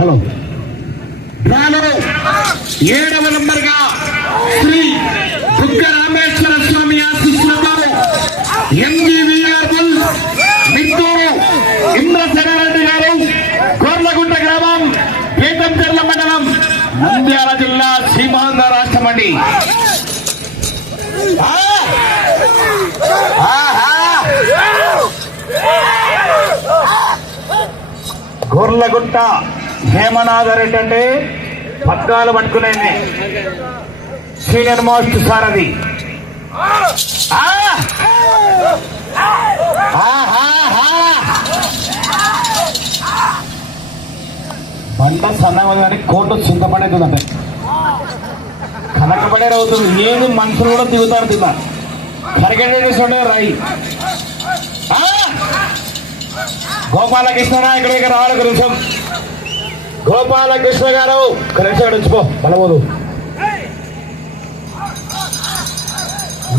Hello డ్రాలో 7వ నంబర్గా శ్రీ దుర్గ రామేశ్వర స్వామి ఆశీస్సులతో ఎంజీవీఆర్ బుల్ మిత్తూరు ఇంద్రశరణరెడ్డి గారు గోర్లగుంట గ్రామం పేతంచెర్ల మండలం నంద్యాల జిల్లా సీమాంధ్ర రాష్ట్రం అండి. గోర్లగుంట హేమనాథరెడ్డి అంటే పగ్గాలు పట్టుకునేది సీనియర్ మోస్ట్ సారథి. బండ సన్నగా కానీ కోట చింతపడేది కనకపడే అవుతుంది. ఏది మనుషులు కూడా దిగుతారు తిన్నా కరగడే రాయి. గోపాలకృష్ణ ఇక్కడికి రావాలి కొంచెం. గోపాలకృష్ణ గారు కనెక్షన్ ఉంచిపో బలబోదు.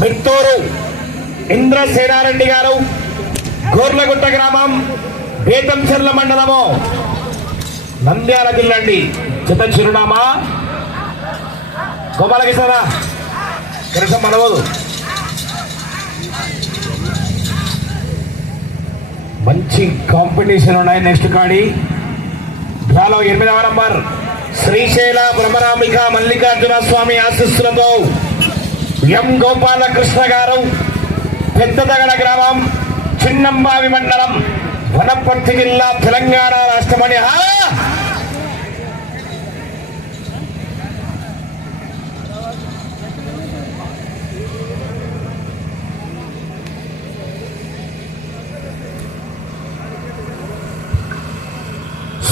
మిత్తూరు ఇంద్రసేనారెడ్డి గారు గోర్లగుంట గ్రామం బేతంచెర్ల మండలము నంద్యాల జిల్లా అండి. చిత్త చిరునామా గోపాలకృష్ణ కనెక్షన్ బలబోదు. మంచి కాంపిటీషన్ ఉన్నాయి. నెక్స్ట్ కాడి డ్రాలో 8వ నంబర్ శ్రీశైల బ్రహ్మరాంబిక మల్లికార్జున స్వామి ఆశీస్సులతో ఎం గోపాలకృష్ణ గారు పెద్దదగడ గ్రామం చిన్నంబావి మండలం వనపర్తి జిల్లా తెలంగాణ రాష్ట్రమని.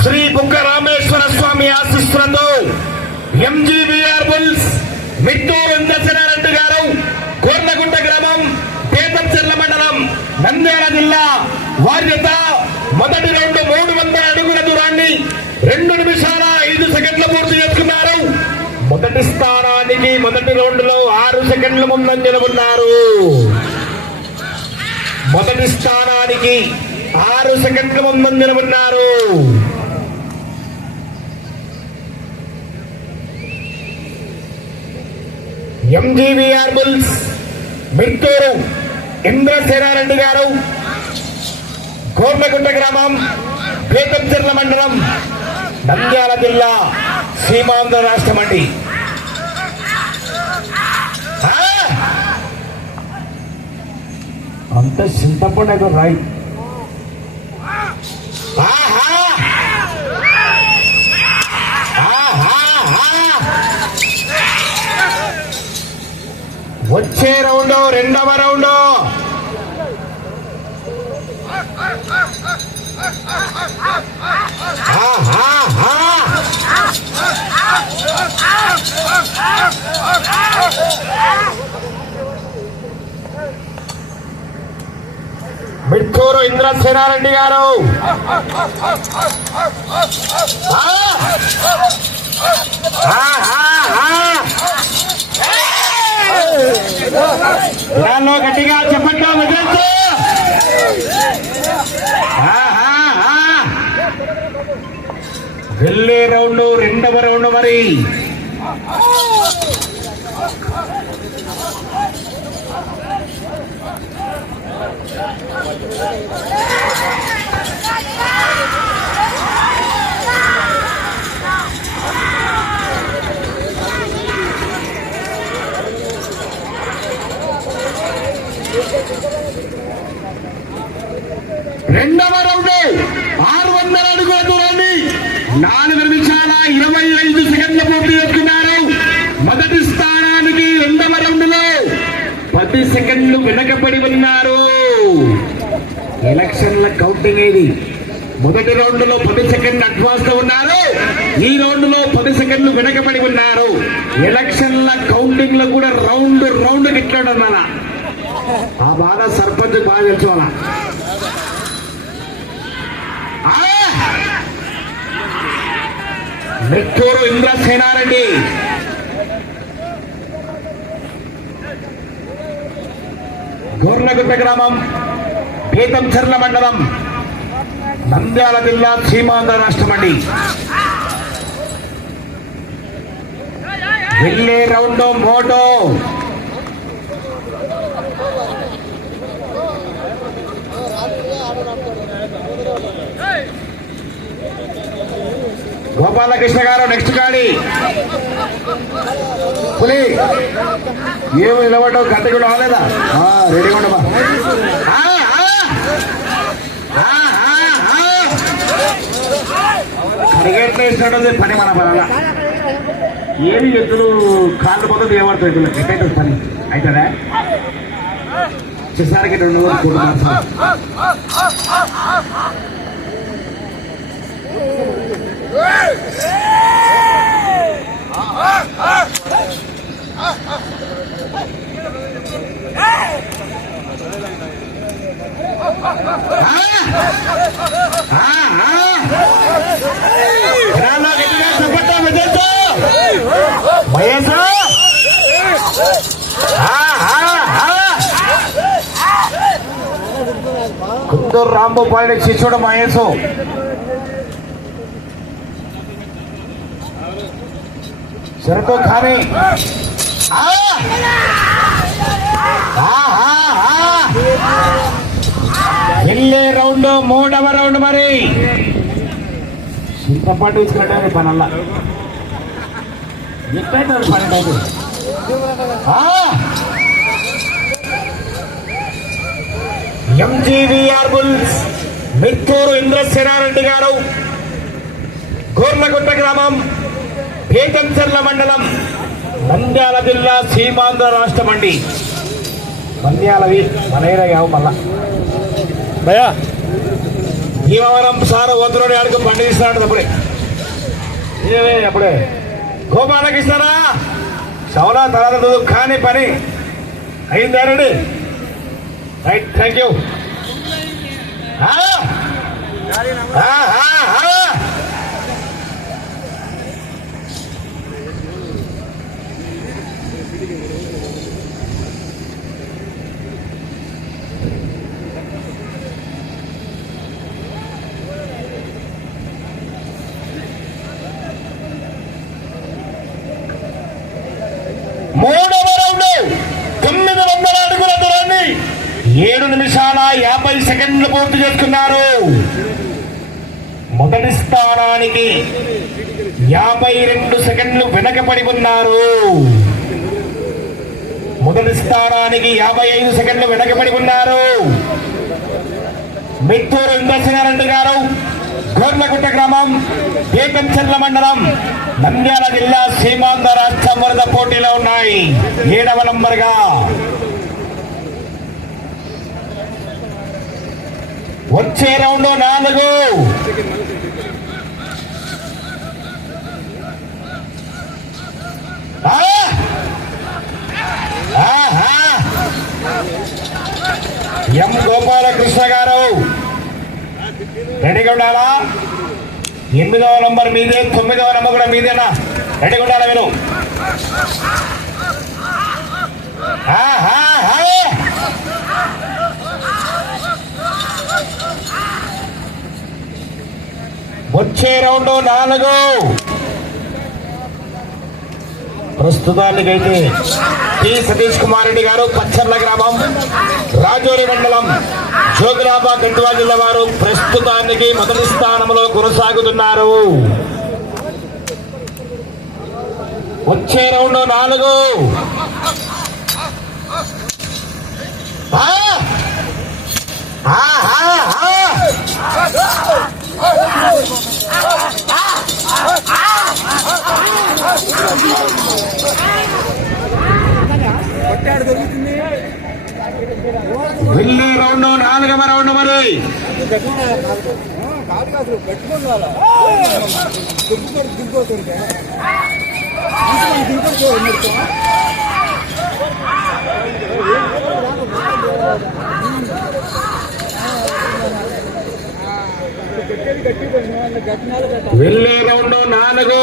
శ్రీ బుగ్గ రామేశ్వర స్వామి ఆశీస్సులతో ఎంజీవీఆర్ బుల్స్ మిత్తూరు ఇంద్రసేనారెడ్డి గారు గోర్లగుంట గ్రామం పేతంచెర్ల మండలం నంద్యాల జిల్లా వార్యత మొదటి రౌండ్ 300 అడుగుల దూరాన్ని 2 నిమిషాల 5 సెకండ్లు పూర్తి చేసుకున్నారు. మొదటి స్థానానికి మొదటి రౌండ్ లో 6 సెకండ్ల ముందంజల ఉన్నారు. మొదటి స్థానానికి 6 సెకండ్ల ముందంజల ఉన్నారు. ఎంజీవీఆర్ బుల్స్ మిత్తూరు ఇంద్రసేనారెడ్డి గారు గోర్లగుంట గ్రామం పేతంచెర్ల మండలం నంద్యాల జిల్లా సీమాంధ్ర రాష్ట్రం అండి. అంత చింతపండు రాయి. వచ్చే రౌండ్ 2వ రౌండ్ మిత్తూరు ఇంద్రసేనారెడ్డి గారు దానిలో గట్టిగా చెప్పండి. వెళ్ళే రౌండ్ 2వ రౌండ్ మరి. రెండవ రౌండ్ 600 అడుగుల దూరాన్ని 4 నిమిషాల 25 సెకండ్లు పూర్తి చేసుకున్నారు. మొదటి స్థానానికి 2వ రౌండ్ లో 10 సెకండ్లు వెనకబడి ఉన్నారు. ఎలక్షన్ల కౌంటింగ్ ఇది. మొదటి రౌండ్ లో 10 సెకండ్లు అడ్వాన్స్ తో ఉన్నారు. ఈ రౌండ్ లో 10 సెకండ్లు వెనకబడి ఉన్నారు. ఎలక్షన్ల కౌంటింగ్ లో కూడా రౌండ్ గిట్లా ఆ బాధ సర్పంచ్ బాగా తెలుసుకోవాలా. మిత్తూరు ఇంద్రసేనారెడ్డి గోర్లగుంట గ్రామం పేతంచెర్ల మండలం నంద్యాల జిల్లా సీమాంధ్ర రాష్ట్రం అండి. వెళ్ళే రౌండ్ మోటో గోపాలకృష్ణ గారు నెక్స్ట్ గాడి పులి ఏమి నిలబడ్డావు గంట కూడా రాలేదా రెడీగా ఉండమా క్రికెట్ వేసినట్టు పని మన పనాల ఏమి ఎద్దులు కాళ్ళు పోతుంది ఏమడుతుంది ఎద్దులు క్రికెట్ పని అవుతుందా చిసారికి 2 కోట్లు కుందూరు రాంబో పాలిటిక్స్ శిష్యుడు మహేశు షరతో ఖానీ వెళ్ళే రౌండ్ 3వ రౌండ్ మరి శిల్పపాటు తీసుకున్నట్టు పనల్లా ఎట్లయితే పని అయితే ఎంజీవీఆర్ బుల్స్ మిత్తూరు ఇంద్రసేనారెడ్డి గారు గోర్లగుట్ట గ్రామం పేటంచెర్ల మండలం నంద్యాల జిల్లా సీమాంధ్ర రాష్ట్ర మండి నంద్యాలవి మనైనా కావు మళ్ళా భయా భీమవరం సార్ వద్దులోని ఆడుకు బండి తీస్తున్నాడు అప్పుడే అప్పుడే గోపాలకృష్ణరా సౌలా తర్వాత కానీ పని అయిందా రెడీ రైట్ థ్యాంక్ యూ మూడవ రౌండ్ 900 అడుగుల దూరాన్ని 7 నిమిషాల 50 సెకండ్లు పూర్తి చేసుకున్నారు. మొదటి స్థానానికి 52 సెకండ్లు వెనకబడి ఉన్నారు. మొదటి స్థానానికి 55 సెకండ్లు వెనకబడి ఉన్నారు. మిత్తూరు ఇంద్రసేనారెడ్డి గారు గోర్లగుట్ట గ్రామం పేటంచెర్ల మండలం నంద్యాల జిల్లా సీమాంధ్ర రాష్ట్రం వరద పోటీలో ఉన్నాయి. 7వ నంబర్గా వచ్చే రౌండ్ 4 ఎం గోపాలకృష్ణ గారు రెడీగా ఉండాలా. 8వ నంబర్ మీదే, 9వ నంబర్ కూడా మీదేనా? రెడీగా ఉండాలా మీరు. వచ్చే రౌండ్ 4 ప్రస్తుతానికైతే టి సతీష్ కుమార్ రెడ్డి గారు పచ్చర్ల గ్రామం రాజోరి మండలం జోగులాబా గద్వాల జిల్లా వారు ప్రస్తుతానికి మొదటి స్థానంలో కొనసాగుతున్నారు. వచ్చే రౌండ్ 4 వెళ్ళే రౌండ్ 4వ రౌండ్ మరి వెళ్ళే రౌండ్ 4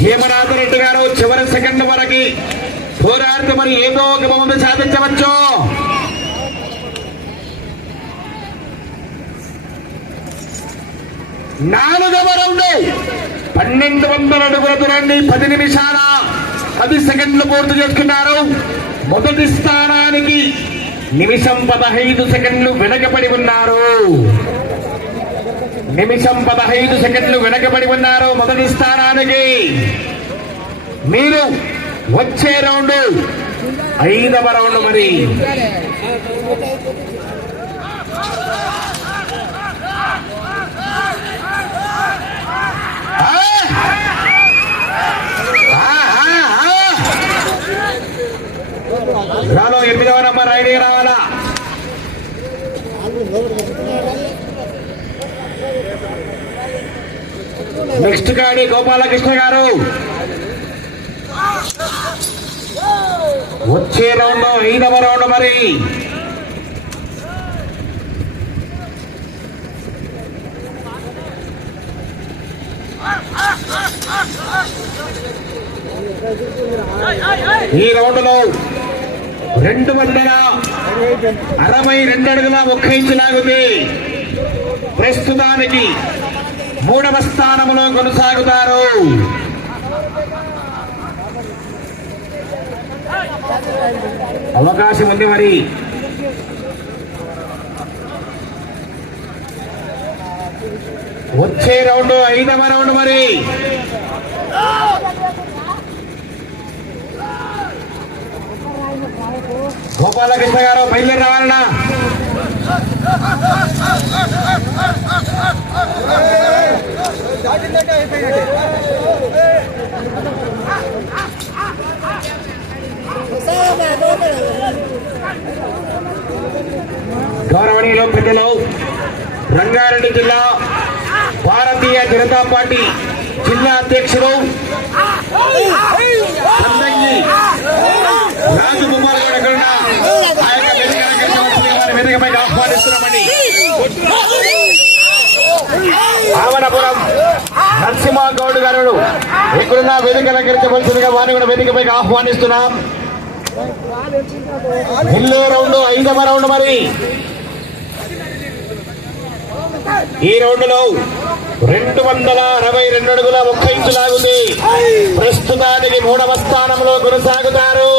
హేమనాథరెడ్డి గారు చివరి సెకండ్ వరకు పోరాడితే మరి ఏదో ఒక బొమ్మ సాధించవచ్చు. నాలుగవ రౌండ్ 1200 అడుగుల దూరాన్ని 10 నిమిషాల 10 సెకండ్లు పూర్తి చేసుకున్నారు. మొదటి స్థానానికి నిమిషం 15 సెకండ్లు వెనకబడి ఉన్నారు. నిమిషం 15 సెకండ్లు వెనకబడి ఉన్నారు మొదటి స్థానానికి. మీరు వచ్చే రౌండ్ 5వ రౌండ్. మరి రాలో 8వ నంబర్ ఐడి రావాలా. నెక్స్ట్ గాడి గోపాలకృష్ణ గారు. వచ్చే రౌండ్ 5వ రౌండ్. మరి ఈ రౌండ్ లో 262 అడుగుల 1 ఇంచు లాగుంది. ప్రస్తుతానికి 3వ స్థానంలో కొనసాగుతారు. అవకాశం ఉంది. మరి వచ్చే రౌండ్ 5వ రౌండ్. మరి గోపాలకృష్ణ గారు బయలుదేరి రావాలన్నా. గౌరవనీయులు పెద్దలు, రంగారెడ్డి జిల్లా భారతీయ జనతా పార్టీ జిల్లా అధ్యక్షుడు సందంగి రాజగోపాల్ గారు ఎక్కడున్నా ఆ యొక్క వేదికపైకి ఆహ్వానిస్తున్నామండి. ఆవనపురం నరసింహగౌడ్ గారు ఎక్కడున్నా వేదిక అలంకరించవలసిందిగా వారిని కూడా వేదికపైకి ఆహ్వానిస్తున్నాం. ఎల్లో రౌండ్ 5వ రౌండ్. మరి ఈ రౌండ్ లో 262 అడుగుల 1 ఇంచు లాగుంది. ప్రస్తుతానికి 3వ స్థానంలో కొనసాగుతారు.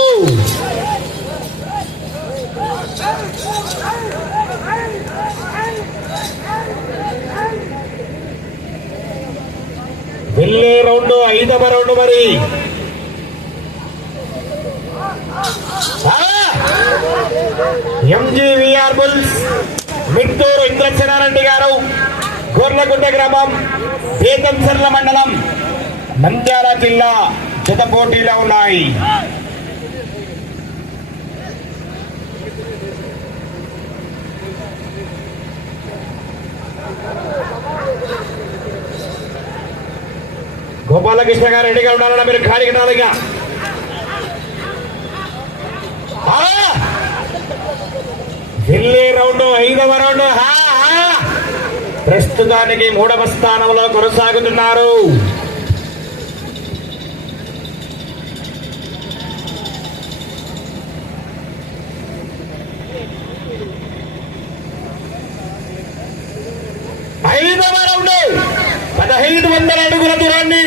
వెళ్ళే రౌండ్ 5వ రౌండ్. మరి ఎంజీవీఆర్ బుల్స్ మిట్టూరు ఇంద్రచనారెడ్డి గారు, గోర్లగుంట గ్రామం, బేతంచెర్ల మండలం, నంద్యాల జిల్లా జత పోటీలో ఉన్నాయి. గోపాలకృష్ణ గారు రెడీగా ఉండాలన్నా మీరు ఖాళీగా ఉండాలిగా. ఢిల్లీ రౌండ్ 5వ రౌండ్. ప్రస్తుతానికి 3వ స్థానంలో కొనసాగుతున్నారు. ఐదవ రౌండ్ 1500 అడుగుల దూరాన్ని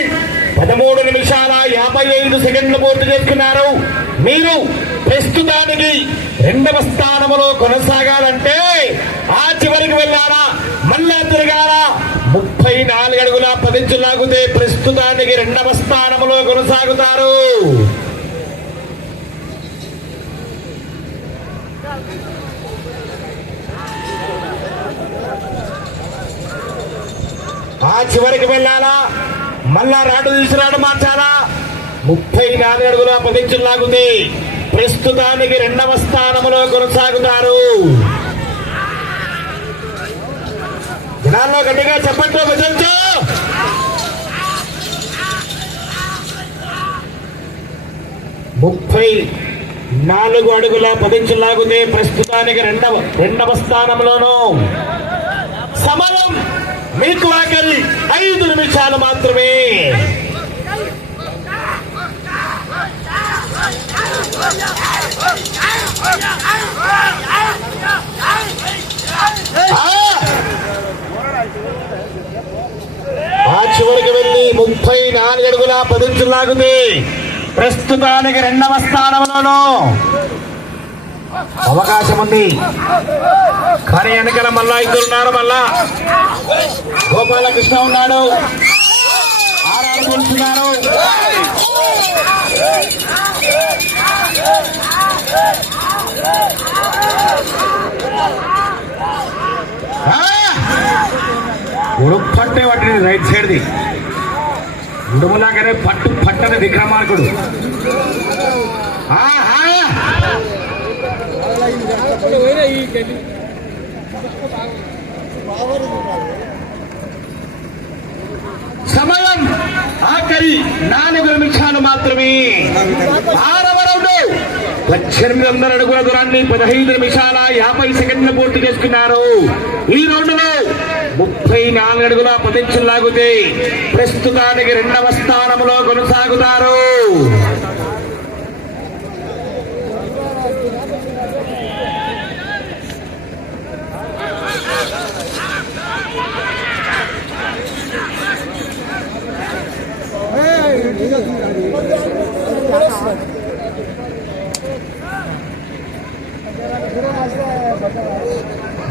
13 నిమిషాల 55 సెకండ్లు పూర్తి చేసుకున్నారు. మీరు ప్రస్తుతానికి 2వ స్థానంలో కొనసాగాలంటే ఆ చివరికి వెళ్ళాలా, మళ్ళా తిరగాలా. 34 అడుగుల 10 ఇంచులు లాగితే ప్రస్తుతానికి 2వ స్థానంలో కొనసాగుతారు. ఆ చివరికి వెళ్ళాలా, మళ్ళా రాడు తీసుకురాడు మార్చాలా. 34 అడుగుల 10 ఇంచులు లాగుంది. ప్రస్తుతానికి 2వ స్థానంలో కొనసాగుతారు. జనాల్లో గట్టిగా చెప్పండి. 34 అడుగుల 10 ఇంచులు లాగుంది. ప్రస్తుతానికి 2వ స్థానంలోనూ. సమయం మీకు ఆఖరి 5 నిమిషాలు మాత్రమే. ఆ చివరికి వెళ్ళి 34 అడుగుల 10 ఇంచులు లాగుతుంది. ప్రస్తుతానికి 2వ స్థానంలోనూ అవకాశం ఉంది. కానీ వెనకాల మళ్ళా ఇద్దరున్నారు. మళ్ళా గోపాలకృష్ణ ఉన్నాడు, ఆర్ఆర్ పిలుస్తున్నారు. ఉడుపు పట్టే వాటిని రైట్ సైడ్ది ఉడుములాగానే పట్టని విక్రమార్కుడు. సమయం ఆఖరి 4 నిమిషాలు మాత్రమే. 6వ రౌండ్ 1800 అడుగుల దూరాన్ని 15 నిమిషాల 50 సెకండ్లు పూర్తి చేసుకున్నారు. ఈ రౌండ్ లో 34 అడుగుల 10 ఇంచులు లాగితే ప్రస్తుతానికి 2వ స్థానంలో కొనసాగుతారు.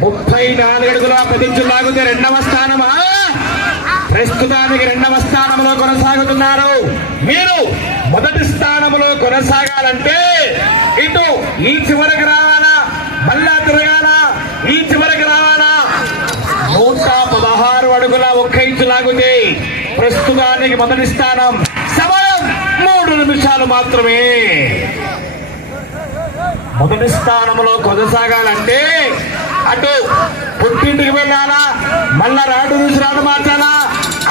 ముప్పై 34 అడుగుల 10 ఇంచులు లాగితే 2వ స్థానం. ప్రస్తుతానికి 2వ స్థానంలో కొనసాగుతున్నారు. మీరు మొదటి స్థానంలో కొనసాగాలంటే ఇటు ఈ చివరికి రావాలా, మళ్ళా తిరగాలా, ఈ చివరికి రావాలా. 116 అడుగుల 1 ఇంచు లాగితే ప్రస్తుతానికి మొదటి స్థానం. సమయం 3 నిమిషాలు మాత్రమే. మొదటి స్థానంలో కొనసాగాలంటే అటు పుట్టింటికి వెళ్ళాలా, మళ్ళా రాడు నుంచి రాడు మార్చాలా,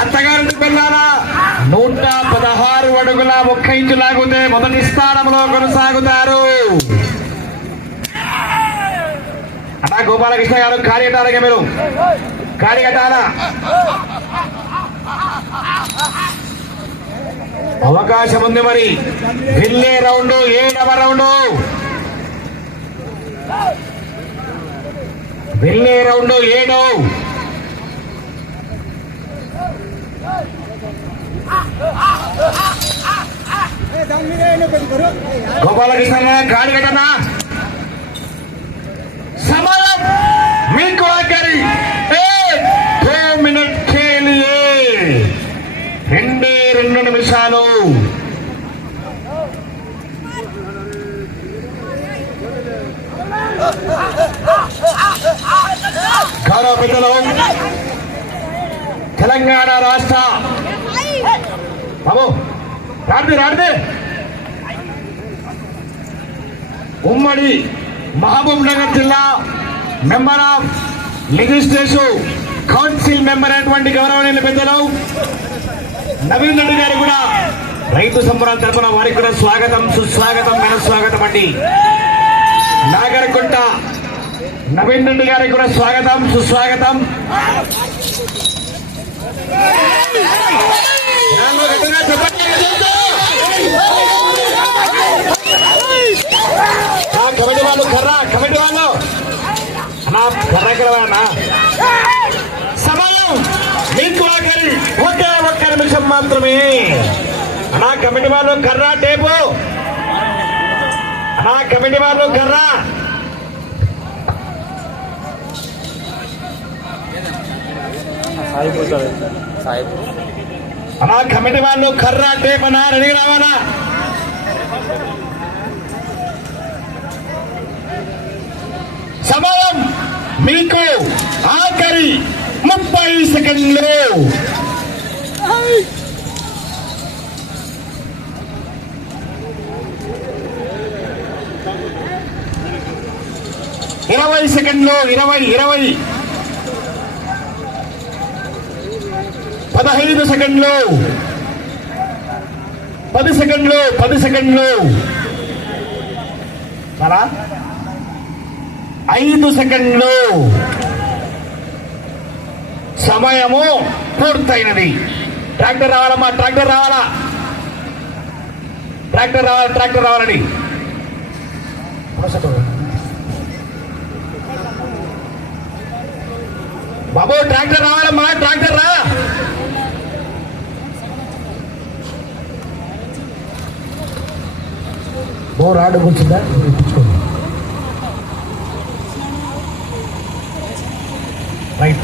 అత్తగారింటికి వెళ్ళాలా. 116 అడుగుల 1 ఇంచు లాగితే మొదటి స్థానంలో కొనసాగుతారు. అన్నా గోపాలకృష్ణ గారు ఖాళీ కట్టాలిగా, మీరు ఖాళీ కట్టాలా. అవకాశం ఉంది మరి. వెళ్ళే రౌండ్ 7వ రౌండ్. వెళ్ళే రౌండ్ 7. గోపాలకృష్ణ ఖాళీ కట్టనా. సమయం మీకు ఆఖరి 2 మినిట్ కేలియే 2 నిమిషాలు. గౌరవ పెద్దలు, తెలంగాణ రాష్ట్ర బాబు రాడితే ఉమ్మడి మహబూబ్ నగర్ జిల్లా member of legislative council member అయినటువంటి గౌరవనీయుల పెద్దలు నవీన్ రెడ్డి గారు కూడా రైతు సంబరాల తరఫున వారికి కూడా స్వాగతం, సుస్వాగతం, స్వాగతం అండి. నాగరకుంట నవీన్ రెడ్డి గారికి కూడా స్వాగతం, సుస్వాగతం. కమిటీ వాళ్ళు కమిటీ వాళ్ళు అన్నా కర్రకరవానా. సమయం మీకు ఆఖరి 1 నిమిషం మాత్రమే. అన్నా కమిటీ వాళ్ళు కర్ర టేపు, అన్నా కమిటీ వాళ్ళు కర్ర. అన్నా కమిటీ వాళ్ళు కర్ర టేప్ అన్నా రెడీ రావాలా. సమయం మీకు ఆఖరి 30 సెకండ్లు. ఇరవై సెకండ్లు 20 15 సెకండ్లు 10 సెకండ్లు 10 సెకండ్లు చాలా 5 సెకండ్లు. సమయము పూర్తయినది. ట్రాక్టర్ రావాలమ్మా, ట్రాక్టర్ రావాలా, ట్రాక్టర్ రావాలి, ట్రాక్టర్ రావాలని. బాబు ట్రాక్టర్ రావాలమ్మా, ట్రాక్టర్ రా. ఓ రాడు కూర్చుందా కూర్చోండి రైట్